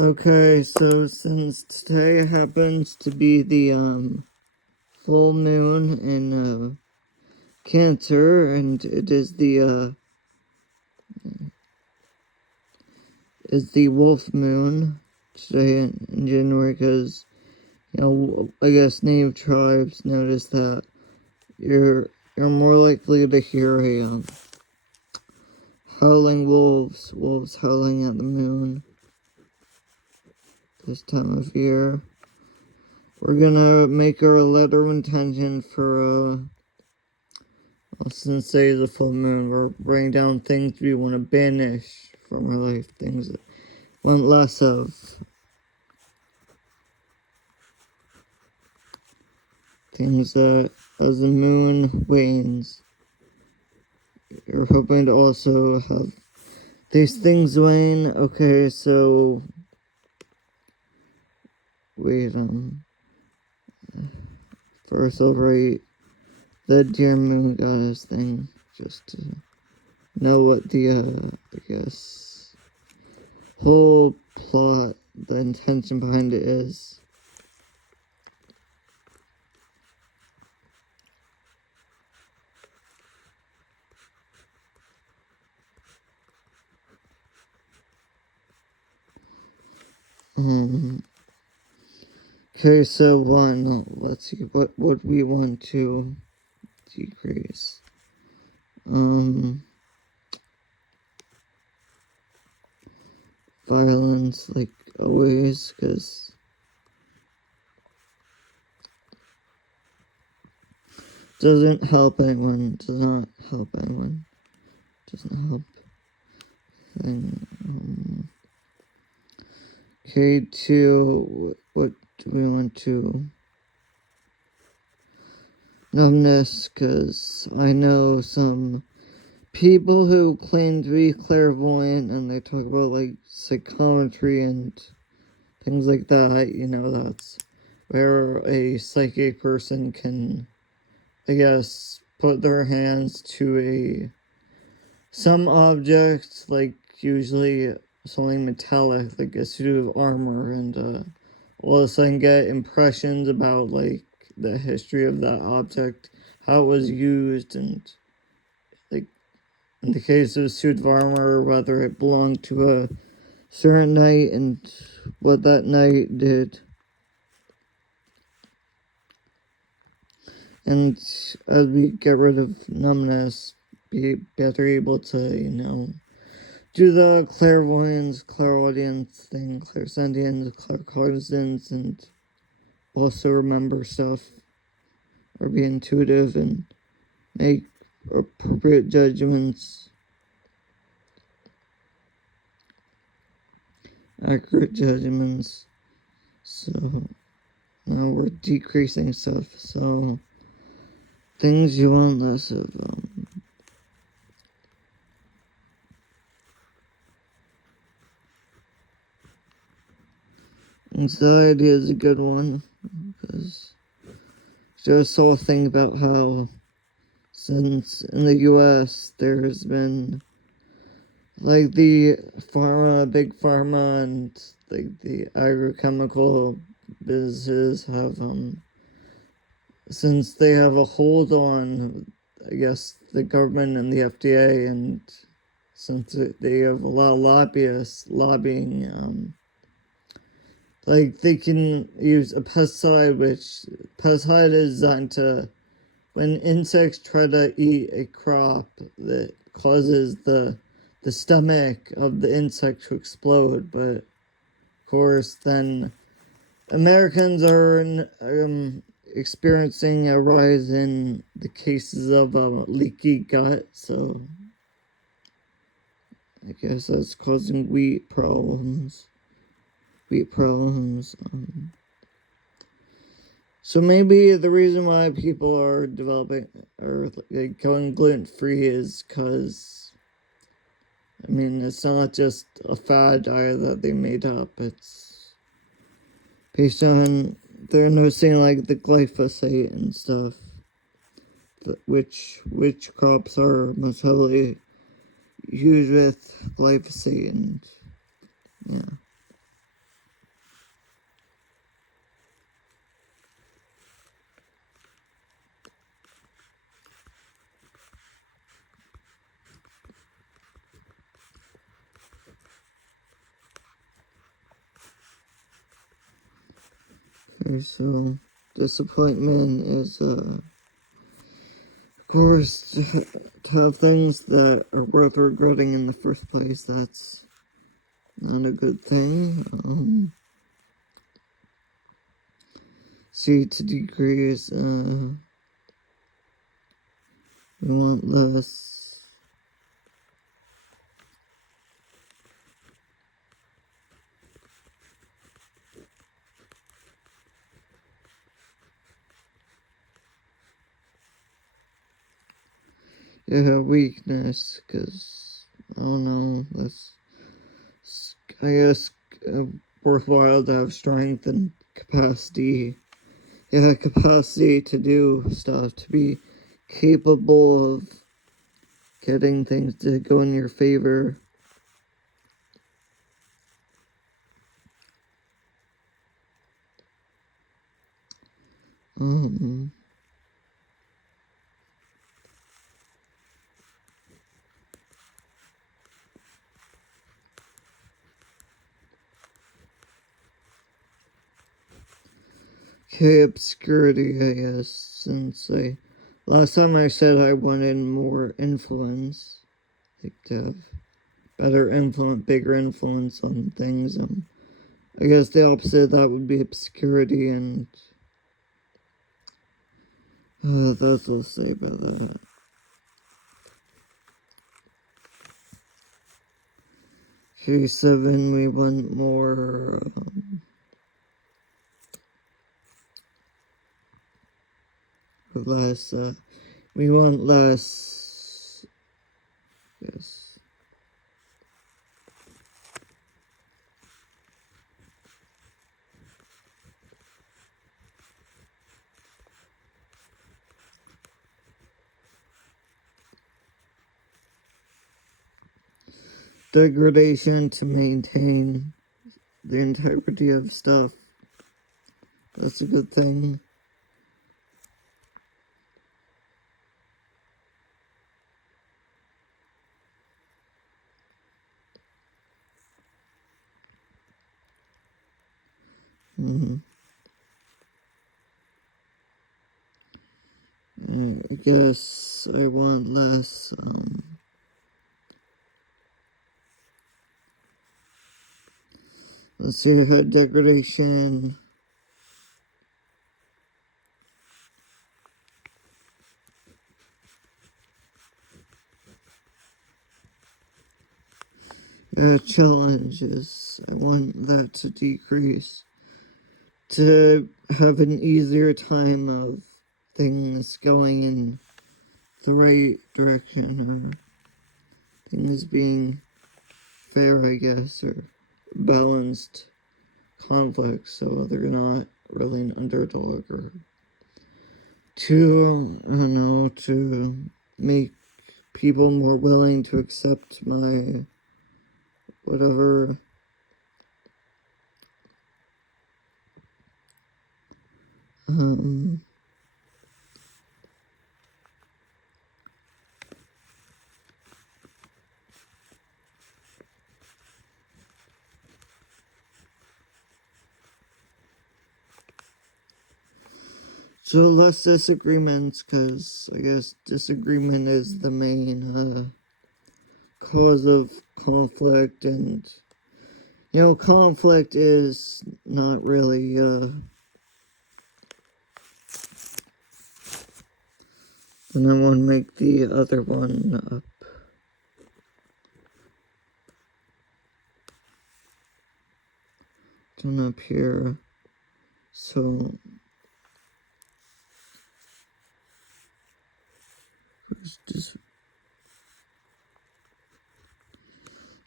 Okay, so since today happens to be the full moon in Cancer, and it is the wolf moon today in January, because I guess native tribes notice that you're more likely to hear a howling wolves howling at the moon this time of year. We're gonna make our letter of intention for since today is a full moon. We're writing down things we want to banish from our life, things that we want less of, things that as the moon wanes, you're hoping to also have these things wane. Okay, so wait, first I'll write the dear moon goddess thing, just to know what the I guess whole plot, the intention behind it is. Okay, so one, let's see, what would we want to decrease? Violence, like always, because doesn't help anyone, does not help anyone, doesn't help. Then, okay, two, what do we want to? Numbness, because I know some people who claim to be clairvoyant, and they talk about like psychometry and things like that. That's where a psychic person can, I guess, put their hands to some object, like usually something metallic, like a suit of armor, and all of a sudden get impressions about like the history of that object, how it was used, and like in the case of a suit of armor, whether it belonged to a certain knight and what that knight did. And as we get rid of numbness, be better able to, do the clairvoyance, clairaudience thing, clairsentience, claircognizance, and also remember stuff, or be intuitive and make appropriate judgments, accurate judgments. So now we're decreasing stuff. So things you want less of. Anxiety is a good one, because just saw a thing about how since in the US there's been like the big pharma and like the agrochemical businesses have since they have a hold on, I guess, the government and the FDA, and since they have a lot of lobbyists lobbying, like they can use a pesticide, which pesticide is designed to, when insects try to eat a crop, that causes the stomach of the insect to explode. But of course, then Americans are experiencing a rise in the cases of leaky gut, so I guess that's causing wheat problems. So maybe the reason why people are developing or like going gluten-free is because, I mean, it's not just a fad diet that they made up. It's based on, they're noticing like the glyphosate and stuff, which crops are most heavily used with glyphosate, and yeah. Okay, so disappointment is, of course, to have things that are worth regretting in the first place. That's not a good thing. C, to decrease, we want less. Yeah, weakness, because, I don't know, that's, I guess, worthwhile to have strength and capacity. Yeah, capacity to do stuff, to be capable of getting things to go in your favor. Okay, obscurity, I guess, since last time I said I wanted more influence, like to have better influence, bigger influence on things. I guess the opposite of that would be obscurity, and that's what I'll say about that. Okay, 7, we want more, less, we want less, yes. Degradation to maintain the integrity of stuff. That's a good thing. I guess I want less, let's see, I had degradation. Challenges. I want that to decrease. To have an easier time of things going in the right direction, or things being fair, I guess, or balanced conflict, so they're not really an underdog, or to, I don't know, to make people more willing to accept my whatever so less disagreements, because I guess disagreement is the main cause of conflict, and conflict is not really and I want to make the other one up. Done up here. So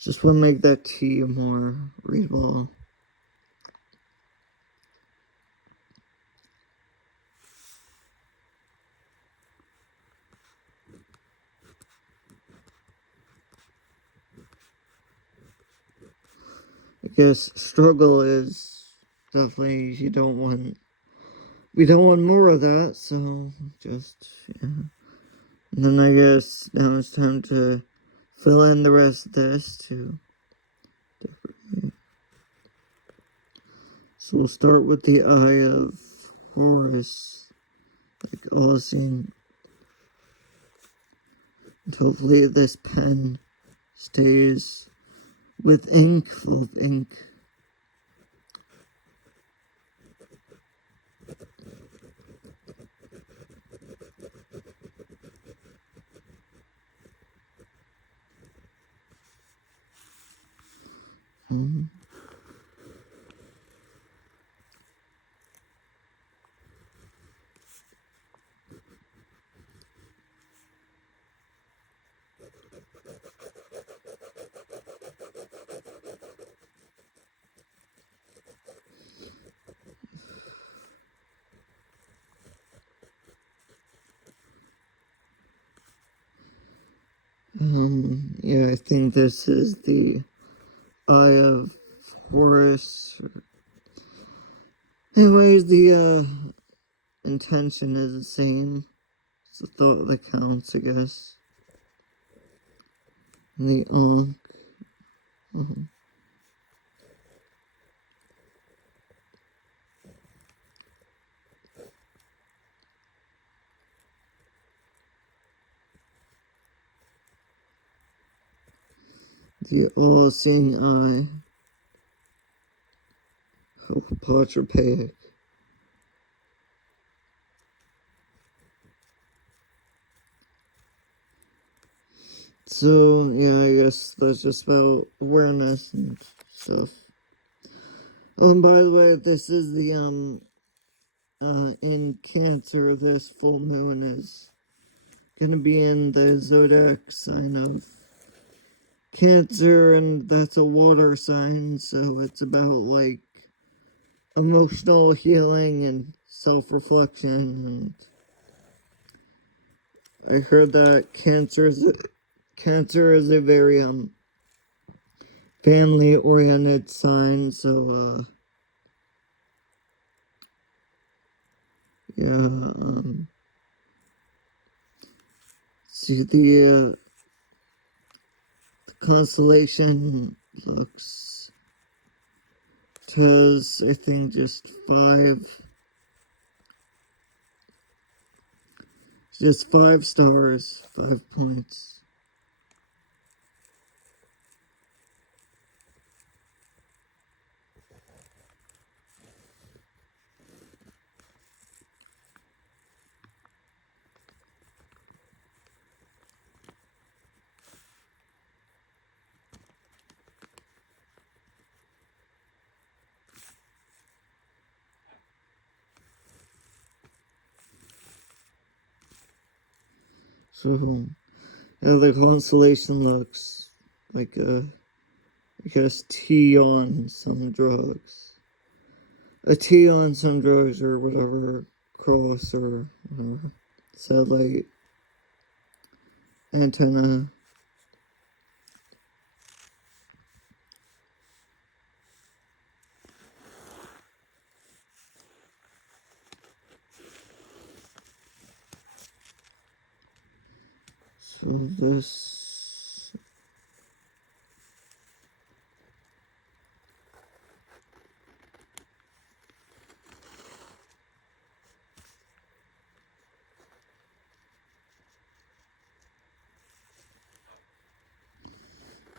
just want to make that T more readable. I guess struggle is definitely, we don't want more of that, so just, yeah. And then I guess now it's time to fill in the rest of this to So we'll start with the Eye of Horus, like all-seeing. And hopefully this pen stays with ink, full of ink. Yeah, I think this is the Eye of Horus. Anyways, the intention is the same. It's the thought that counts, I guess. And the Ankh. The all-seeing eye. Patrapaic. So, yeah, I guess that's just about awareness and stuff. Oh, and by the way, this is the, in Cancer, this full moon is gonna be in the zodiac sign of Cancer, and that's a water sign, so it's about, like, emotional healing and self-reflection, and I heard that Cancer is a very, family-oriented sign, so, yeah, see the constellation looks, has, I think, just 5 stars, 5 points. So, yeah, the constellation looks like a, I guess, T on some drugs. A T on some drugs or whatever, cross or whatever, satellite antenna. So this,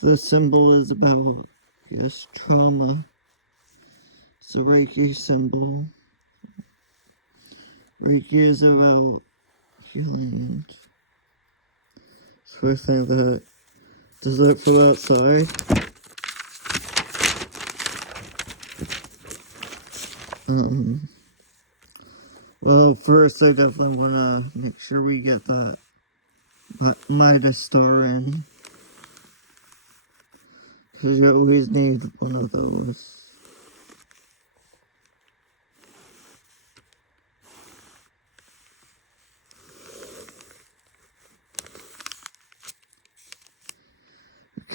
this symbol is about, I guess, trauma. It's a Reiki symbol. Reiki is about healing. So I think that does it for that side. Well, first I definitely want to make sure we get that Midas star in, because you always need one of those.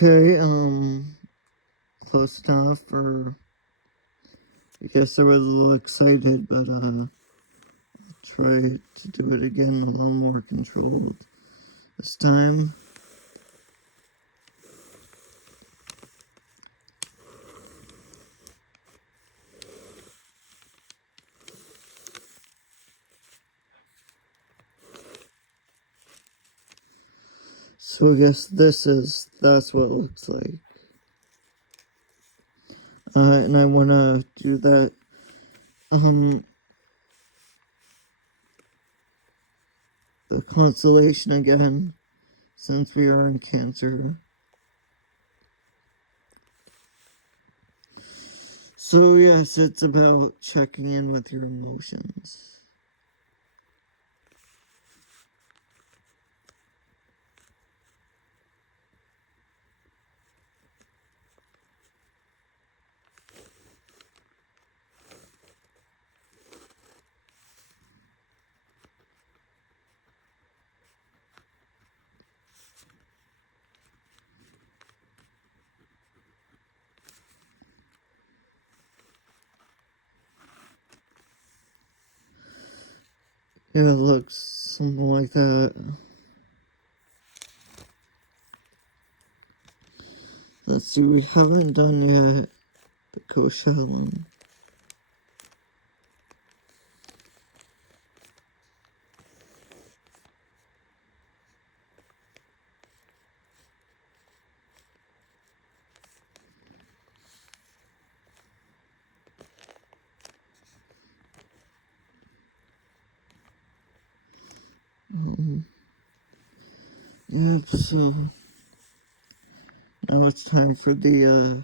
Okay, close enough for, I guess I was a little excited, but, I'll try to do it again a little more controlled this time. So I guess that's what it looks like. And I want to do that, the constellation again, since we are in Cancer. So yes, it's about checking in with your emotions. Yeah, it looks something like that. Let's see, we haven't done yet the Coachella. Yep, so now it's time for the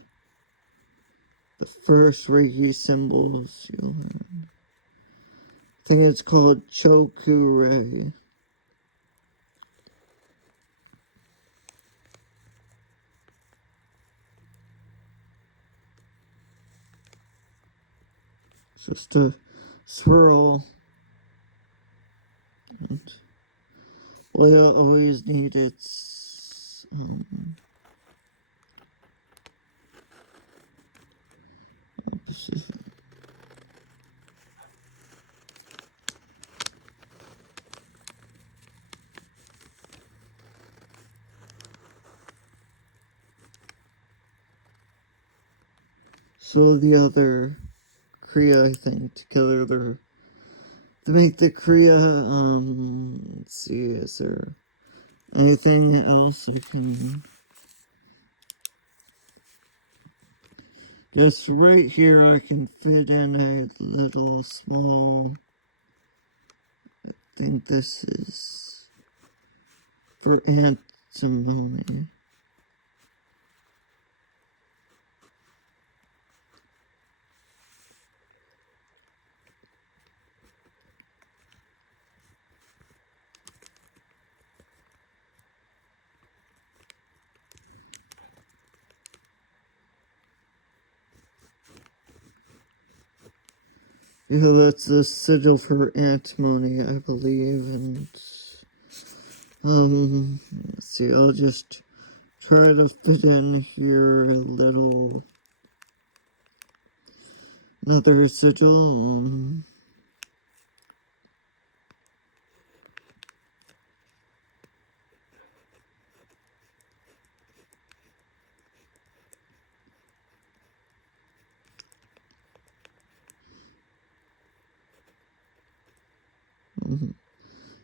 first Reiki symbols you'll learn. I think it's called Chokurei. It's just a swirl. And well, you always need its opposite. So the other Kriya, I think, together they're to make the Kriya. Let's see, is there anything else I can? Just right here, I can fit in a little small. I think this is for antimony. Yeah, that's the sigil for antimony, I believe, and let's see, I'll just try to fit in here a little, another sigil,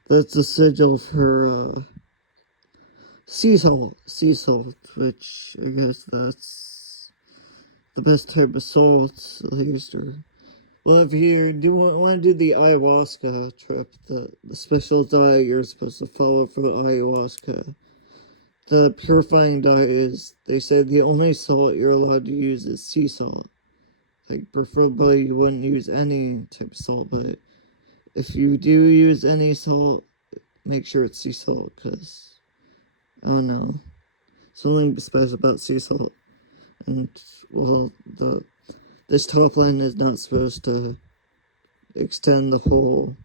that's the sigil for, sea salt, which I guess that's the best type of salt, at least, or, well, if you do want to do the ayahuasca trip, the special diet you're supposed to follow for the ayahuasca, the purifying diet is, they say the only salt you're allowed to use is sea salt. Like, preferably you wouldn't use any type of salt, but if you do use any salt, make sure it's sea salt, because, I don't know, something special about sea salt. And, well, this top line is not supposed to extend the whole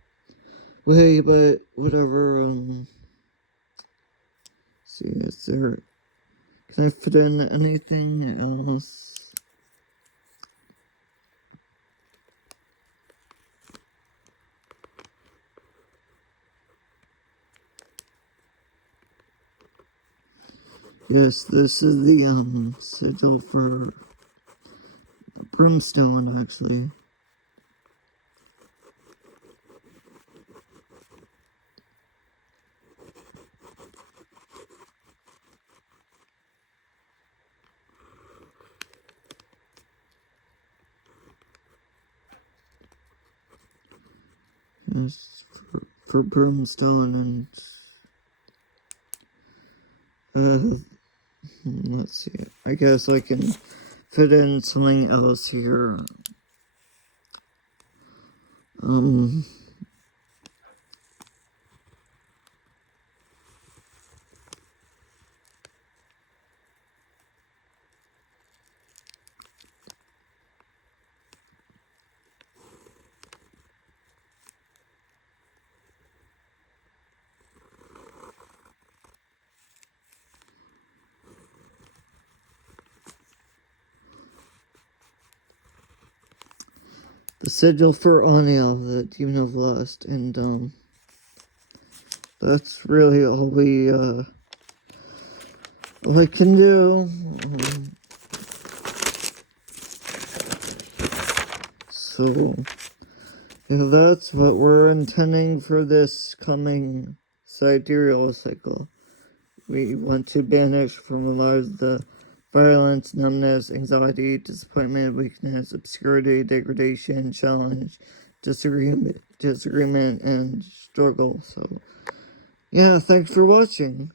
way, but whatever, see, is there, can I fit in anything else? Yes, this is the, sigil for brimstone, actually. It's for Brimstone and let's see. I guess I can fit in something else here. The sigil for Oniel, the Demon of Lust, and that's really all I can do. So yeah, that's what we're intending for this coming sidereal cycle. We want to banish from our lives the violence, numbness, anxiety, disappointment, weakness, obscurity, degradation, challenge, disagreement, and struggle. So, yeah, thanks for watching.